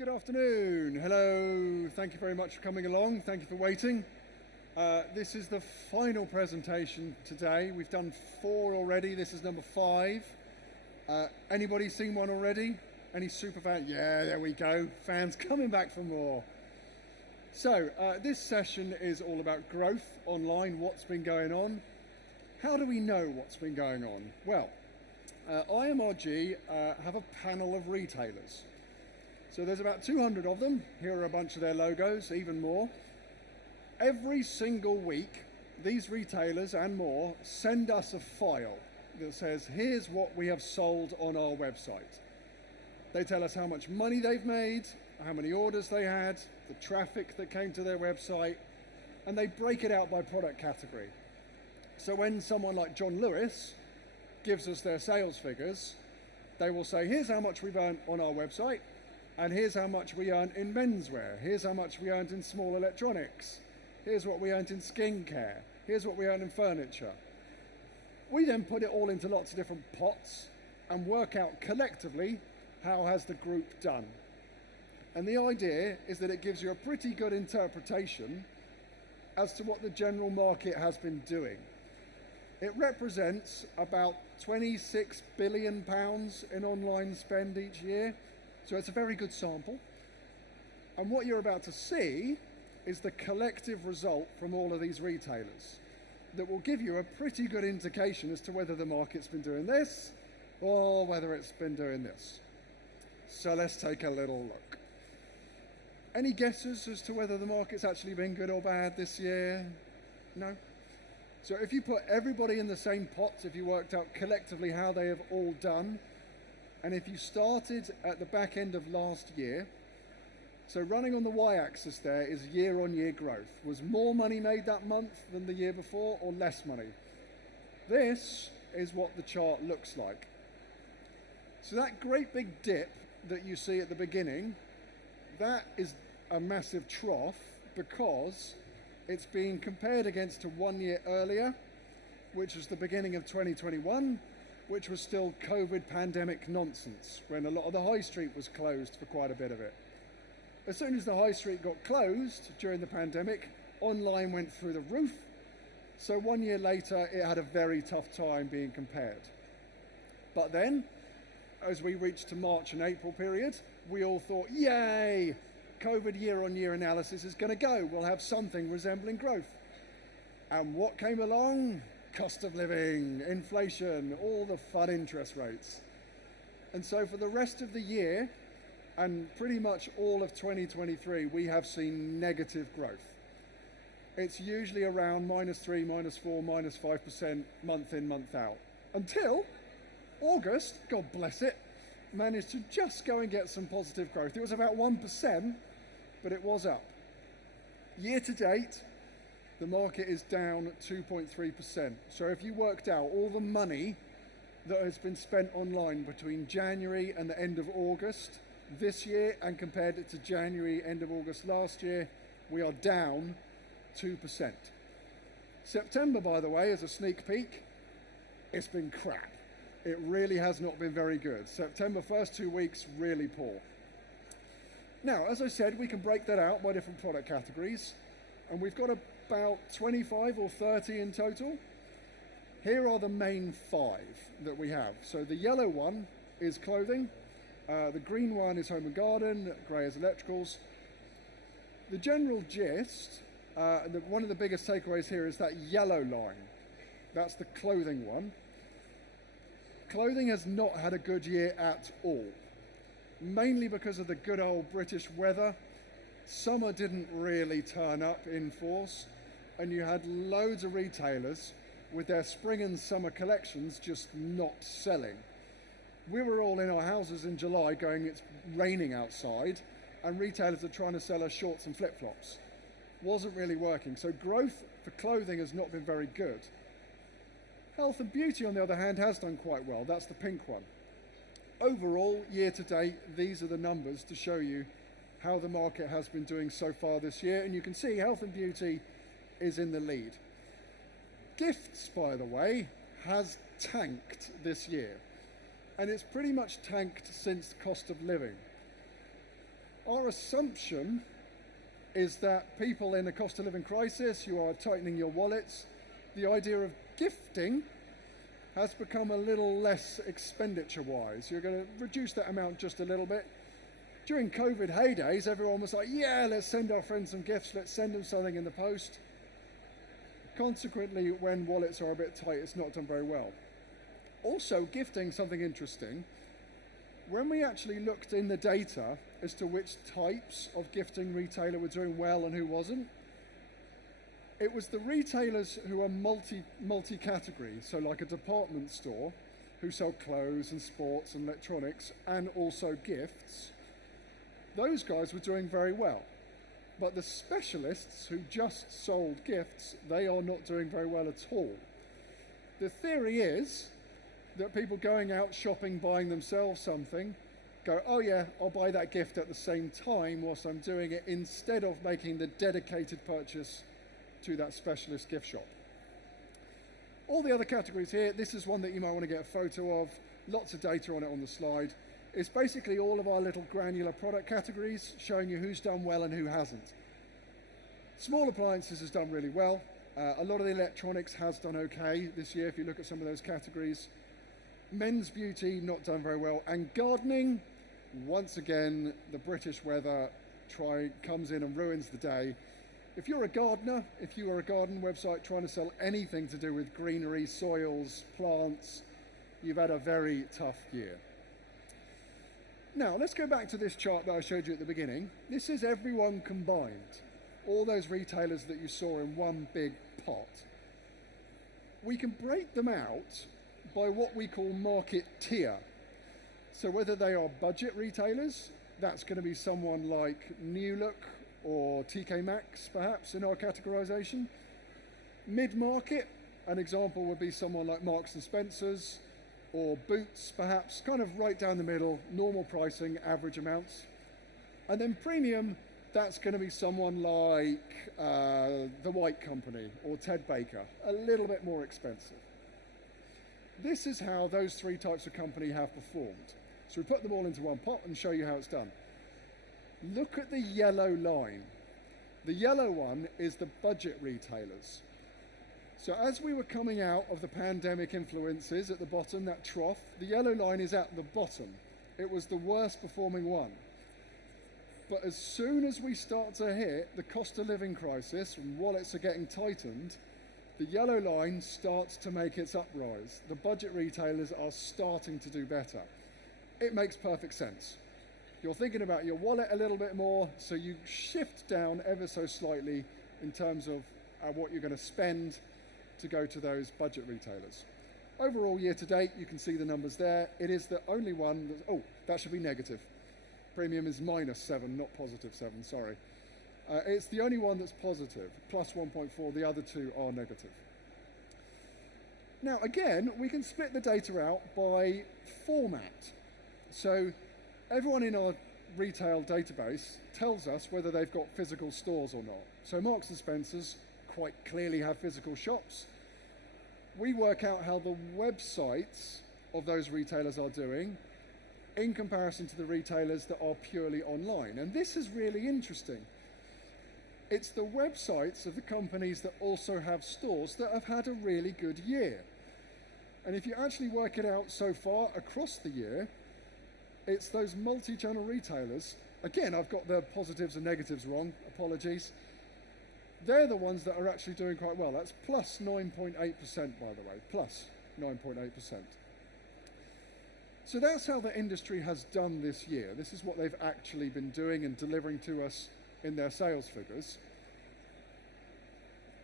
Good afternoon. Hello. Thank you very much for coming along. Thank you for waiting. This is the final presentation today. We've done 4 already. This is number 5. Anybody seen one already? Any super fans? Yeah, there we go. Fans coming back for more. So this session is all about growth online, what's been going on. How do we know what's been going on? Well, IMRG have a panel of retailers. So there's about 200 of them. Here are a bunch of their logos, even more. Every single week, these retailers and more send us a file that says, here's what we have sold on our website. They tell us how much money they've made, how many orders they had, the traffic that came to their website, and they break it out by product category. So when someone like John Lewis gives us their sales figures, they will say, here's how much we've earned on our website, and here's how much we earned in menswear, here's how much we earned in small electronics, here's what we earned in skincare, here's what we earned in furniture. We then put it all into lots of different pots and work out collectively how has the group done. And the idea is that it gives you a pretty good interpretation as to what the general market has been doing. It represents about £26 billion in online spend each year, so it's a very good sample. And what you're about to see is the collective result from all of these retailers that will give you a pretty good indication as to whether the market's been doing this or whether it's been doing this. So let's take a little look. Any guesses as to whether the market's actually been good or bad this year? No? So if you put everybody in the same pot, if you worked out collectively how they have all done, and if you started at the back end of last year, so running on the y-axis there is year-on-year growth. Was more money made that month than the year before or less money? This is what the chart looks like. So that great big dip that you see at the beginning, that is a massive trough because it's being compared against to 1 year earlier, which was the beginning of 2021, which was still COVID pandemic nonsense, when a lot of the high street was closed for quite a bit of it. As soon as the high street got closed during the pandemic, online went through the roof. So 1 year later, it had a very tough time being compared. But then, as we reached to March and April period, we all thought, yay, COVID year-on-year analysis is going to go. We'll have something resembling growth. And what came along? Cost of living, inflation, all the fun interest rates. And so for the rest of the year, and pretty much all of 2023, we have seen negative growth. It's usually around -3, -4, -5% month in, month out. Until August, God bless it, managed to just go and get some positive growth. It was about 1%, but it was up. Year to date, the market is down 2.3%. So if you worked out all the money that has been spent online between January and the end of August this year and compared it to January, end of August last year, we are down 2%. September, by the way, as a sneak peek, it's been crap. It really has not been very good. September first 2 weeks, really poor. Now, as I said, we can break that out by different product categories, and we've got about 25 or 30 in total. Here are the main 5 that we have. So the yellow one is clothing, the green one is home and garden, grey is electricals. The general gist, one of the biggest takeaways here is that yellow line. That's the clothing one. Clothing has not had a good year at all, mainly because of the good old British weather. Summer didn't really turn up in force, and you had loads of retailers with their spring and summer collections just not selling. We were all in our houses in July going, it's raining outside, and retailers are trying to sell us shorts and flip-flops. Wasn't really working, so growth for clothing has not been very good. Health and beauty, on the other hand, has done quite well. That's the pink one. Overall, year to date, these are the numbers to show you how the market has been doing so far this year. And you can see health and beauty is in the lead. Gifts, by the way, has tanked this year. And it's pretty much tanked since cost of living. Our assumption is that people in a cost of living crisis, you are tightening your wallets. The idea of gifting has become a little less expenditure-wise. You're going to reduce that amount just a little bit. During COVID heydays, everyone was like, yeah, let's send our friends some gifts, let's send them something in the post. Consequently, when wallets are a bit tight, it's not done very well. Also, gifting, something interesting. When we actually looked in the data as to which types of gifting retailer were doing well and who wasn't, it was the retailers who are multi-category, so like a department store, who sell clothes and sports and electronics and also gifts. Those guys were doing very well. But the specialists who just sold gifts, they are not doing very well at all. The theory is that people going out shopping, buying themselves something, go, oh yeah, I'll buy that gift at the same time whilst I'm doing it, instead of making the dedicated purchase to that specialist gift shop. All the other categories here, this is one that you might want to get a photo of, lots of data on it on the slide. It's basically all of our little granular product categories showing you who's done well and who hasn't. Small appliances has done really well. A lot of the electronics has done okay this year if you look at some of those categories. Men's beauty, not done very well. And gardening, once again, the British weather comes in and ruins the day. If you're a gardener, if you are a garden website trying to sell anything to do with greenery, soils, plants, you've had a very tough year. Now, let's go back to this chart that I showed you at the beginning. This is everyone combined, all those retailers that you saw in one big pot. We can break them out by what we call market tier. So whether they are budget retailers, that's going to be someone like New Look or TK Maxx, perhaps, in our categorization. Mid-market, an example would be someone like Marks and Spencer's, or Boots, perhaps, kind of right down the middle, normal pricing, average amounts. And then premium, that's going to be someone like The White Company or Ted Baker, a little bit more expensive. This is how those three types of company have performed. So we put them all into one pot and show you how it's done. Look at the yellow line. The yellow one is the budget retailers. So as we were coming out of the pandemic influences at the bottom, that trough, the yellow line is at the bottom. It was the worst performing one. But as soon as we start to hit the cost of living crisis and wallets are getting tightened, the yellow line starts to make its uprise. The budget retailers are starting to do better. It makes perfect sense. You're thinking about your wallet a little bit more, so you shift down ever so slightly in terms of what you're going to spend to go to those budget retailers. Overall, year to date, you can see the numbers there. It is the only one that's, oh, that should be negative. Premium is -7, not +7, sorry. It's the only one that's positive, +1.4, the other two are negative. Now again, we can split the data out by format. So everyone in our retail database tells us whether they've got physical stores or not. So Marks and Spencer's quite clearly have physical shops. We work out how the websites of those retailers are doing in comparison to the retailers that are purely online. And this is really interesting. It's the websites of the companies that also have stores that have had a really good year. And if you actually work it out so far across the year, it's those multi-channel retailers. Again, I've got the positives and negatives wrong, apologies. They're the ones that are actually doing quite well. That's +9.8%, by the way, +9.8%. So that's how the industry has done this year. This is what they've actually been doing and delivering to us in their sales figures.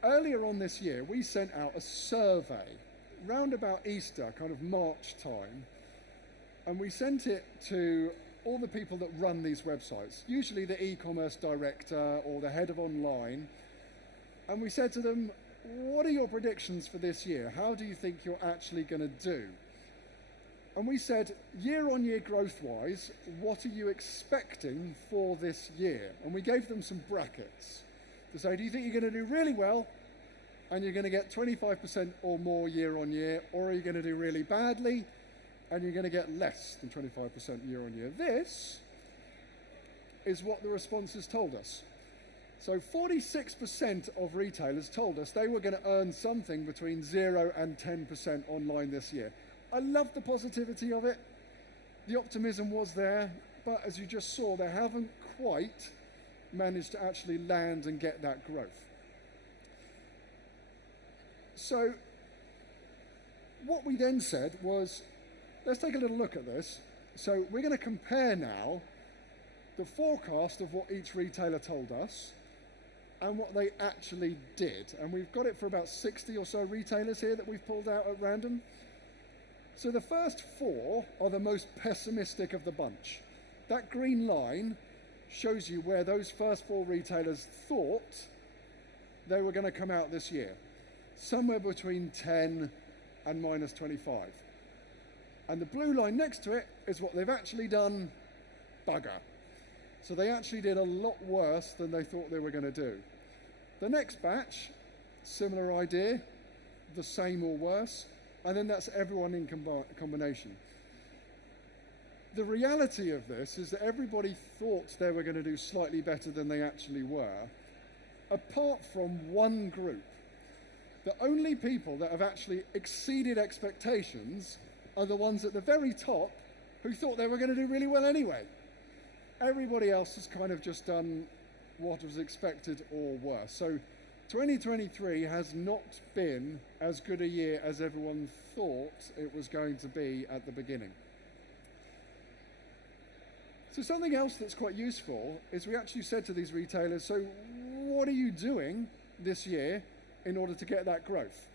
Earlier on this year, we sent out a survey round about Easter, kind of March time, and we sent it to all the people that run these websites, usually the e-commerce director or the head of online, and we said to them, what are your predictions for this year? How do you think you're actually going to do? And we said, year-on-year growth-wise, what are you expecting for this year? And we gave them some brackets to say, do you think you're going to do really well and you're going to get 25% or more year-on-year, or are you going to do really badly and you're going to get less than 25% year-on-year? This is what the responses told us. So 46% of retailers told us they were going to earn something between 0 and 10% online this year. I love the positivity of it. The optimism was there, but as you just saw, they haven't quite managed to actually land and get that growth. So what we then said was, let's take a little look at this. So we're going to compare now the forecast of what each retailer told us and what they actually did. And we've got it for about 60 or so retailers here that we've pulled out at random. So the first 4 are the most pessimistic of the bunch. That green line shows you where those first 4 retailers thought they were going to come out this year. Somewhere between 10 and minus 25. And the blue line next to it is what they've actually done, bugger. So they actually did a lot worse than they thought they were going to do. The next batch, similar idea, the same or worse, and then that's everyone in combination. The reality of this is that everybody thought they were going to do slightly better than they actually were, apart from one group. The only people that have actually exceeded expectations are the ones at the very top who thought they were going to do really well anyway. Everybody else has kind of just done what was expected or worse. So 2023 has not been as good a year as everyone thought it was going to be at the beginning. So something else that's quite useful is we actually said to these retailers, so what are you doing this year in order to get that growth?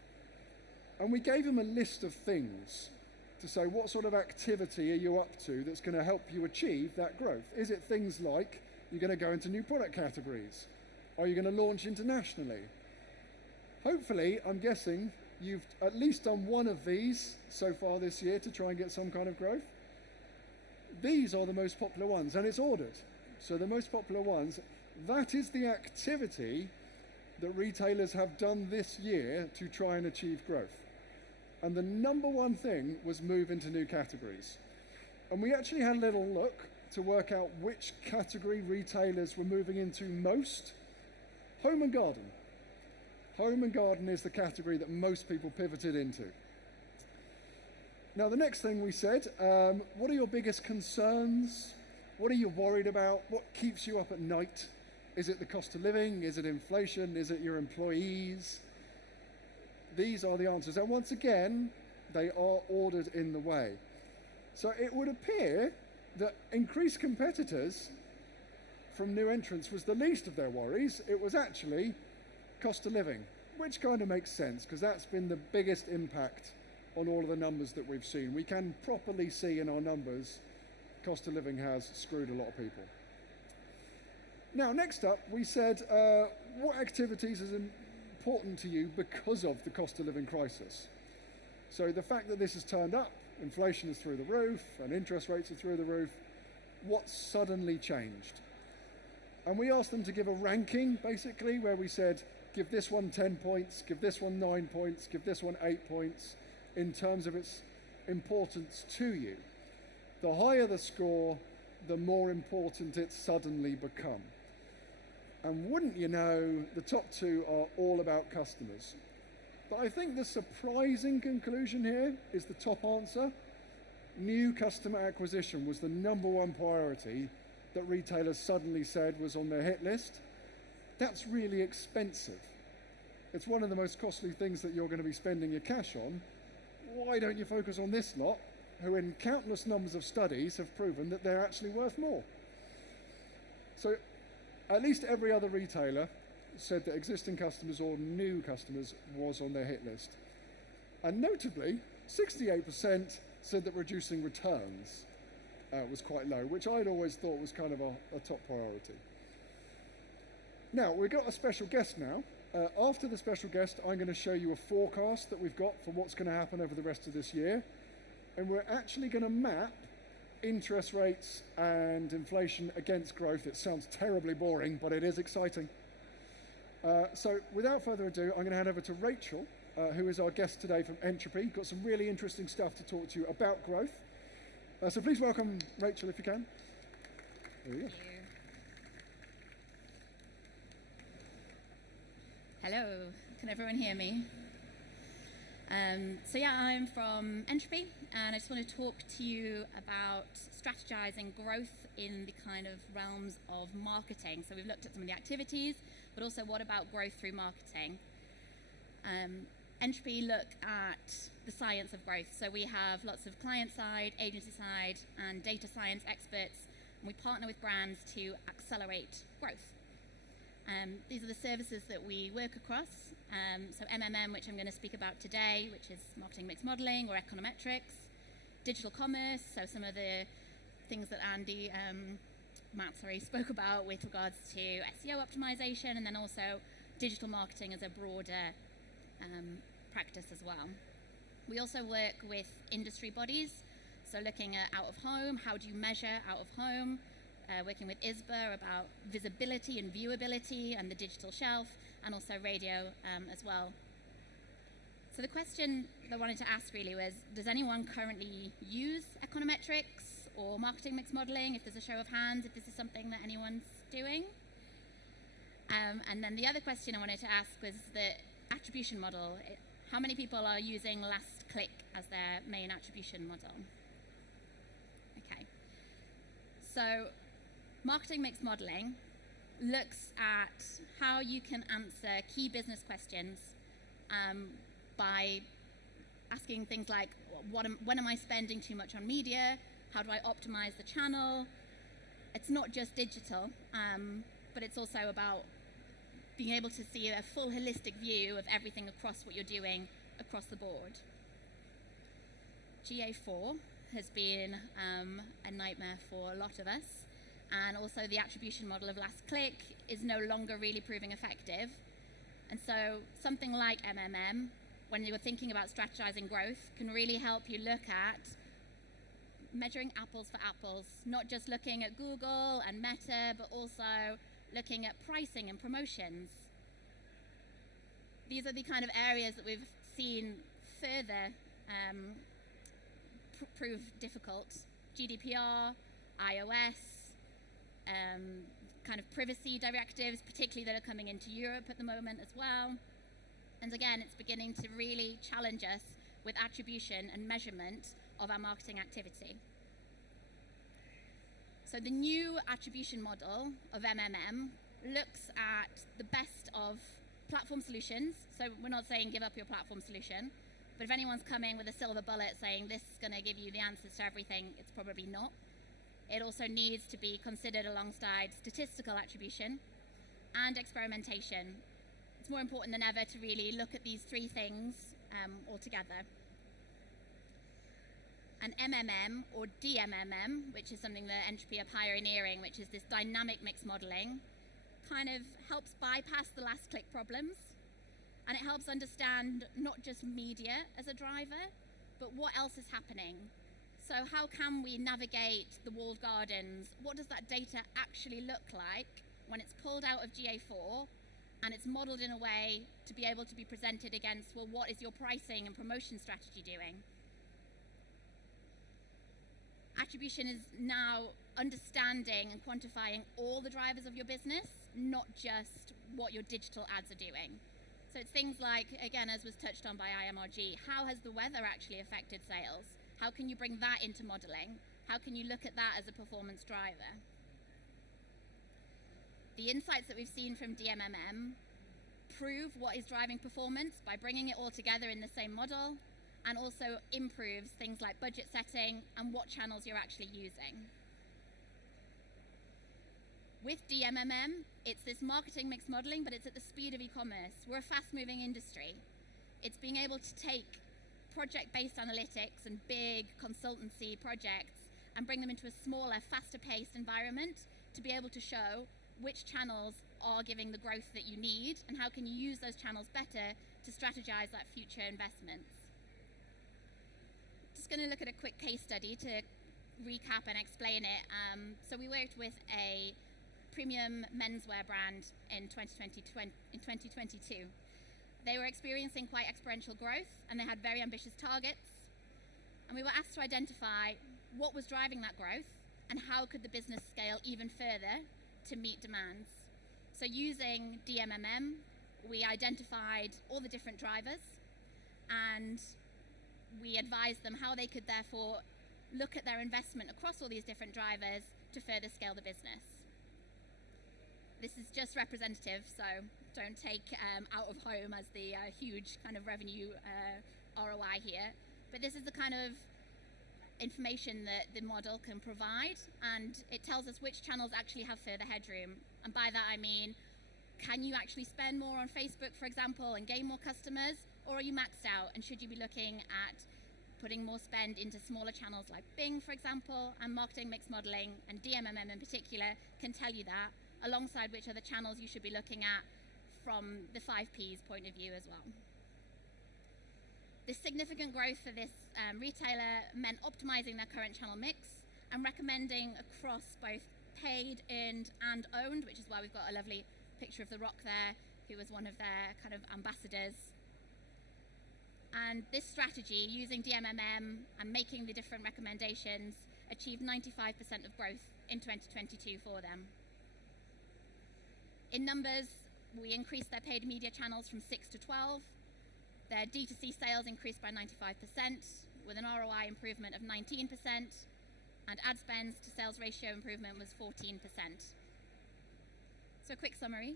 And we gave them a list of things to say, what sort of activity are you up to that's going to help you achieve that growth? Is it things like you're going to go into new product categories? Are you going to launch internationally? Hopefully, I'm guessing you've at least done one of these so far this year to try and get some kind of growth. These are the most popular ones, and it's ordered. So the most popular ones, that is the activity that retailers have done this year to try and achieve growth. And the number one thing was move into new categories. And we actually had a little look to work out which category retailers were moving into most. Home and garden. Home and garden is the category that most people pivoted into. Now, the next thing we said, what are your biggest concerns? What are you worried about? What keeps you up at night? Is it the cost of living? Is it inflation? Is it your employees? These are the answers. And once again, they are ordered in the way. So it would appear that increased competitors from new entrants was the least of their worries. It was actually cost of living, which kind of makes sense because that's been the biggest impact on all of the numbers that we've seen. We can properly see in our numbers cost of living has screwed a lot of people. Now, next up, we said what activities is important to you because of the cost of living crisis. So the fact that this has turned up, inflation is through the roof and interest rates are through the roof, what suddenly changed? And we asked them to give a ranking, basically, where we said, give this one 10 points, give this one 9 points, give this one 8 points, in terms of its importance to you. The higher the score, the more important it's suddenly become. And wouldn't you know, the top 2 are all about customers. But I think the surprising conclusion here is the top answer. New customer acquisition was the number 1 priority that retailers suddenly said was on their hit list. That's really expensive. It's one of the most costly things that you're going to be spending your cash on. Why don't you focus on this lot, who in countless numbers of studies have proven that they're actually worth more? So at least every other retailer said that existing customers or new customers was on their hit list. And notably, 68% said that reducing returns was quite low, which I'd always thought was kind of a top priority. Now, we've got a special guest now. After the special guest, I'm going to show you a forecast that we've got for what's going to happen over the rest of this year. And we're actually going to map interest rates and inflation against growth. It sounds terribly boring, but it is exciting. So without further ado, I'm going to hand over to Rachel, who is our guest today from Entropy. Got some really interesting stuff to talk to you about growth. So please welcome Rachel if you can. There you go. Hello, can everyone hear me? I'm from Entropy, and I just want to talk to you about strategizing growth in the kind of realms of marketing. So we've looked at some of the activities, but also what about growth through marketing? Entropy look at the science of growth. So we have lots of client side, agency side, and data science experts, and we partner with brands to accelerate growth. These are the services that we work across. So MMM, which I'm going to speak about today, which is marketing mix modeling or econometrics, digital commerce, so some of the things that Matt spoke about with regards to SEO optimization, and then also digital marketing as a broader practice as well. We also work with industry bodies, so looking at out of home, how do you measure out of home, working with ISBA about visibility and viewability and the digital shelf, and also radio as well. So the question that I wanted to ask really was, does anyone currently use econometrics or marketing mix modeling? If there's a show of hands, if this is something that anyone's doing. And then the other question I wanted to ask was the attribution model. How many people are using last click as their main attribution model? Okay. So marketing mix modeling looks at how you can answer key business questions by asking things like, when am I spending too much on media? How do I optimize the channel? It's not just digital, but it's also about being able to see a full holistic view of everything across what you're doing across the board. GA4 has been a nightmare for a lot of us. And also the attribution model of last click is no longer really proving effective. And so something like MMM, when you were thinking about strategizing growth, can really help you look at measuring apples for apples, not just looking at Google and Meta, but also looking at pricing and promotions. These are the kind of areas that we've seen further prove difficult. GDPR, iOS, kind of privacy directives, particularly that are coming into Europe at the moment as well. And again, it's beginning to really challenge us with attribution and measurement of our marketing activity. So the new attribution model of MMM looks at the best of platform solutions. So we're not saying give up your platform solution, but if anyone's coming with a silver bullet saying this is going to give you the answers to everything, it's probably not. It also needs to be considered alongside statistical attribution and experimentation. It's more important than ever to really look at these three things all together. And MMM or DMMM, which is something that Entropy are pioneering, which is this dynamic mix modeling, kind of helps bypass the last click problems, and it helps understand not just media as a driver, but what else is happening. So how can we navigate the walled gardens? What does that data actually look like when it's pulled out of GA4 and it's modeled in a way to be able to be presented against, well, what is your pricing and promotion strategy doing? Attribution is now understanding and quantifying all the drivers of your business, not just what your digital ads are doing. So it's things like, again, as was touched on by IMRG, how has the weather actually affected sales? How can you bring that into modeling? How can you look at that as a performance driver? The insights that we've seen from DMMM prove what is driving performance by bringing it all together in the same model, and also improves things like budget setting and what channels you're actually using. With DMMM, it's this marketing mix modeling, but it's at the speed of e-commerce. We're a fast-moving industry. It's being able to take project-based analytics and big consultancy projects and bring them into a smaller, faster-paced environment to be able to show which channels are giving the growth that you need and how can you use those channels better to strategize that future investments. Just going to look at a quick case study to recap and explain it. So we worked with a premium menswear brand in 2022. They were experiencing quite exponential growth and they had very ambitious targets. And we were asked to identify what was driving that growth and how could the business scale even further to meet demands. So using DMMM we identified all the different drivers and we advised them how they could therefore look at their investment across all these different drivers to further scale the business. This is just representative, so don't take out of home as the huge kind of revenue ROI here. But this is the kind of information that the model can provide, and it tells us which channels actually have further headroom. And by that I mean, can you actually spend more on Facebook, for example, and gain more customers, or are you maxed out? And should you be looking at putting more spend into smaller channels like Bing, for example, and marketing mix modeling and DMMM in particular can tell you that, alongside which other channels you should be looking at from the 5Ps point of view as well. This significant growth for this retailer meant optimizing their current channel mix and recommending across both paid, earned and owned, which is why we've got a lovely picture of The Rock there, who was one of their kind of ambassadors. And this strategy, using DMMM and making the different recommendations, achieved 95% of growth in 2022 for them. In numbers, we increased their paid media channels from 6 to 12. Their D2C sales increased by 95%, with an ROI improvement of 19%, and ad spends to sales ratio improvement was 14%. So a quick summary.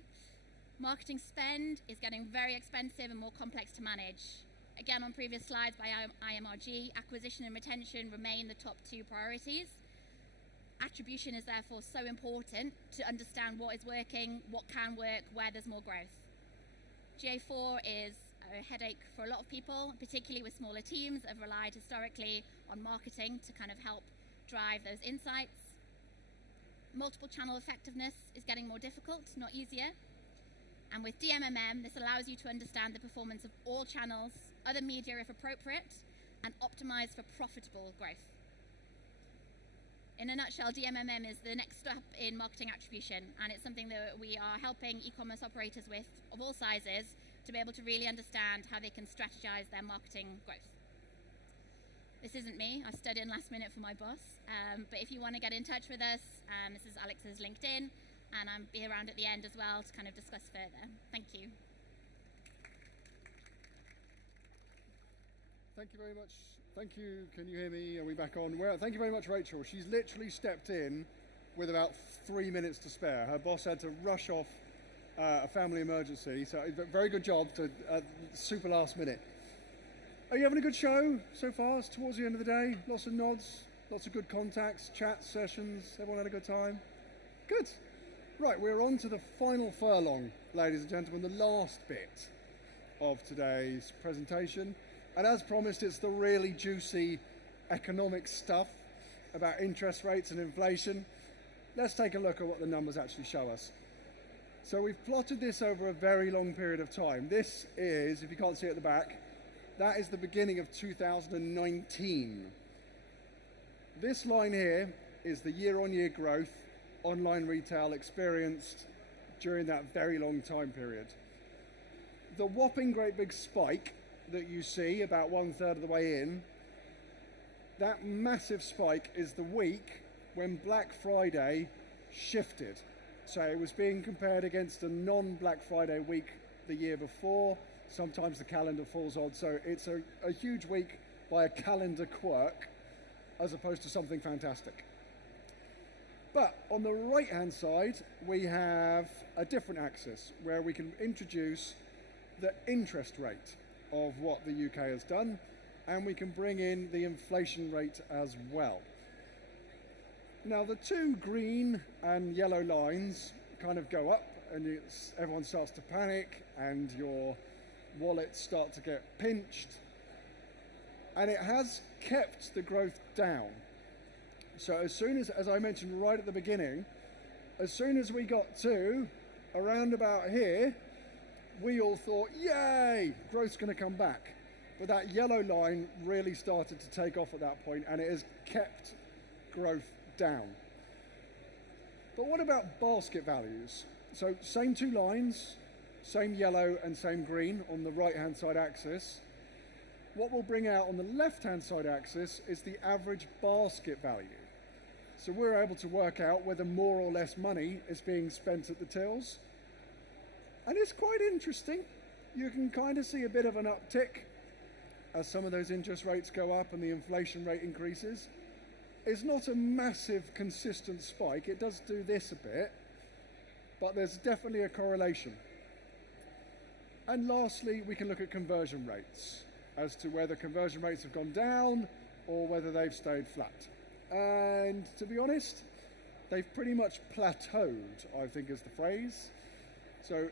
Marketing spend is getting very expensive and more complex to manage. Again, on previous slides by IMRG, acquisition and retention remain the top two priorities. Attribution is therefore so important to understand what is working, what can work, where there's more growth. GA4 is a headache for a lot of people, particularly with smaller teams that have relied historically on marketing to kind of help drive those insights. Multiple channel effectiveness is getting more difficult, not easier. And with DMMM, this allows you to understand the performance of all channels, other media if appropriate, and optimize for profitable growth. In a nutshell, DMMM is the next step in marketing attribution, and it's something that we are helping e-commerce operators with, of all sizes, to be able to really understand how they can strategize their marketing growth. This isn't me, I stood in last minute for my boss, but if you want to get in touch with us, this is Alex's LinkedIn, and I'll be around at the end as well to kind of discuss further. Thank you. Thank you very much. Thank you. Can you hear me? Are we back on? Well, thank you very much, Rachel. She's literally stepped in with about 3 minutes to spare. Her boss had to rush off a family emergency, so very good job to super last minute. Are you having a good show so far? It's towards the end of the day. Lots of nods, lots of good contacts, chats, sessions. Everyone had a good time? Good. Right, we're on to the final furlong, ladies and gentlemen, the last bit of today's presentation. And as promised, it's the really juicy economic stuff about interest rates and inflation. Let's take a look at what the numbers actually show us. So we've plotted this over a very long period of time. This is, if you can't see at the back, that is the beginning of 2019. This line here is the year-on-year growth online retail experienced during that very long time period. The whopping great big spike that you see about 1/3 of the way in, that massive spike is the week when Black Friday shifted. So it was being compared against a non-Black Friday week the year before. Sometimes the calendar falls odd, so it's a huge week by a calendar quirk as opposed to something fantastic. But on the right hand side, we have a different axis where we can introduce the interest rate of what the UK has done, and we can bring in the inflation rate as well. Now the two green and yellow lines kind of go up, and everyone starts to panic and your wallets start to get pinched, and it has kept the growth down. So as soon as I mentioned right at the beginning, as soon as we got to around about here, we all thought, yay, growth's going to come back. But that yellow line really started to take off at that point, and it has kept growth down. But what about basket values? So same two lines, same yellow and same green on the right-hand side axis. What we'll bring out on the left-hand side axis is the average basket value. So we're able to work out whether more or less money is being spent at the tills. And it's quite interesting. You can kind of see a bit of an uptick as some of those interest rates go up and the inflation rate increases. It's not a massive consistent spike. It does do this a bit, but there's definitely a correlation. And lastly, we can look at conversion rates as to whether conversion rates have gone down or whether they've stayed flat. And to be honest, they've pretty much plateaued, I think is the phrase. So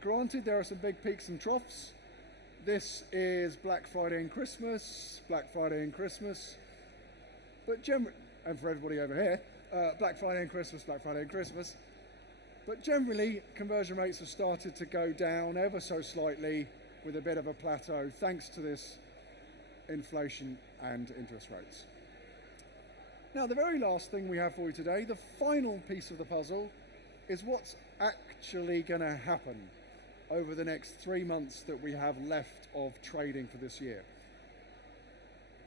granted, there are some big peaks and troughs. This is Black Friday and Christmas, Black Friday and Christmas. But and for everybody over here, Black Friday and Christmas, Black Friday and Christmas. But generally, conversion rates have started to go down ever so slightly with a bit of a plateau, thanks to this inflation and interest rates. Now, the very last thing we have for you today, the final piece of the puzzle, is what's actually going to happen over the next 3 months that we have left of trading for this year.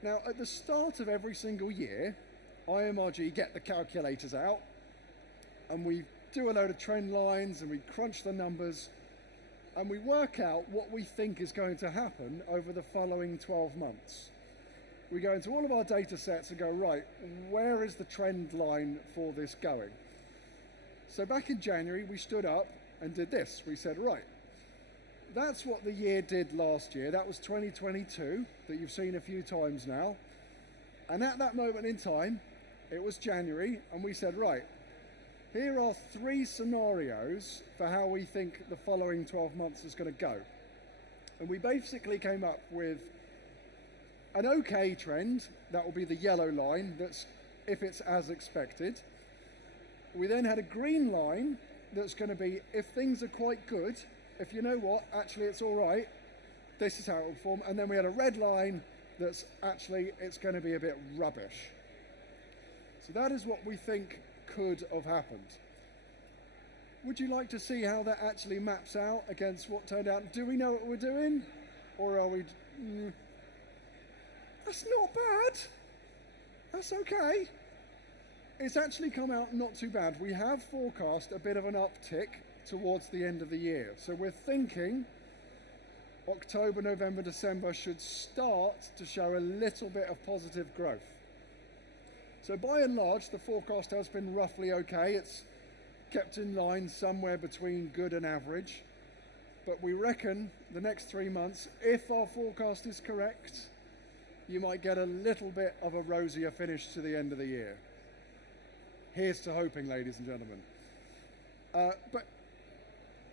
Now, at the start of every single year, IMRG get the calculators out and we do a load of trend lines and we crunch the numbers and we work out what we think is going to happen over the following 12 months. We go into all of our data sets and go, right, where is the trend line for this going? So back in January, we stood up and did this. We said, right, that's what the year did last year. That was 2022, that you've seen a few times now. And at that moment in time, it was January, and we said, right, here are 3 scenarios for how we think the following 12 months is going to go. And we basically came up with an okay trend, that will be the yellow line, that's if it's as expected. We then had a green line that's going to be if things are quite good, if you know what, actually it's all right, this is how it will perform. And then we had a red line that's actually, it's going to be a bit rubbish. So that is what we think could have happened. Would you like to see how that actually maps out against what turned out? Do we know what we're doing? Or are we... That's not bad. That's okay. It's actually come out not too bad. We have forecast a bit of an uptick towards the end of the year. So we're thinking October, November, December should start to show a little bit of positive growth. So by and large, the forecast has been roughly okay. It's kept in line somewhere between good and average. But we reckon the next 3 months, if our forecast is correct, you might get a little bit of a rosier finish to the end of the year. Here's to hoping, ladies and gentlemen. But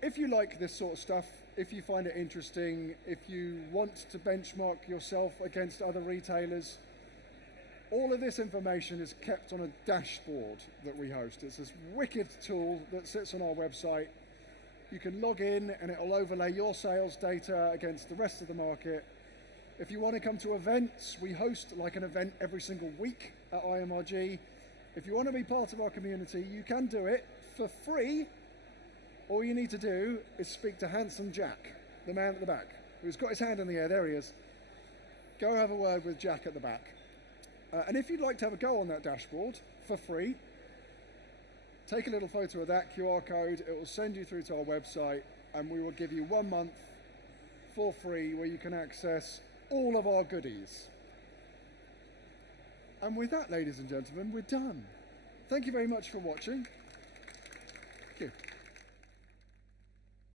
if you like this sort of stuff, if you find it interesting, if you want to benchmark yourself against other retailers, all of this information is kept on a dashboard that we host. It's this wicked tool that sits on our website. You can log in and it'll overlay your sales data against the rest of the market. If you want to come to events, we host like an event every single week at IMRG. If you want to be part of our community, you can do it for free. All you need to do is speak to Handsome Jack, the man at the back, who's got his hand in the air. There he is. Go have a word with Jack at the back. And if you'd like to have a go on that dashboard for free, take a little photo of that QR code. It will send you through to our website, and we will give you 1 month for free where you can access all of our goodies. And with that, ladies and gentlemen, we're done. Thank you very much for watching. Thank you.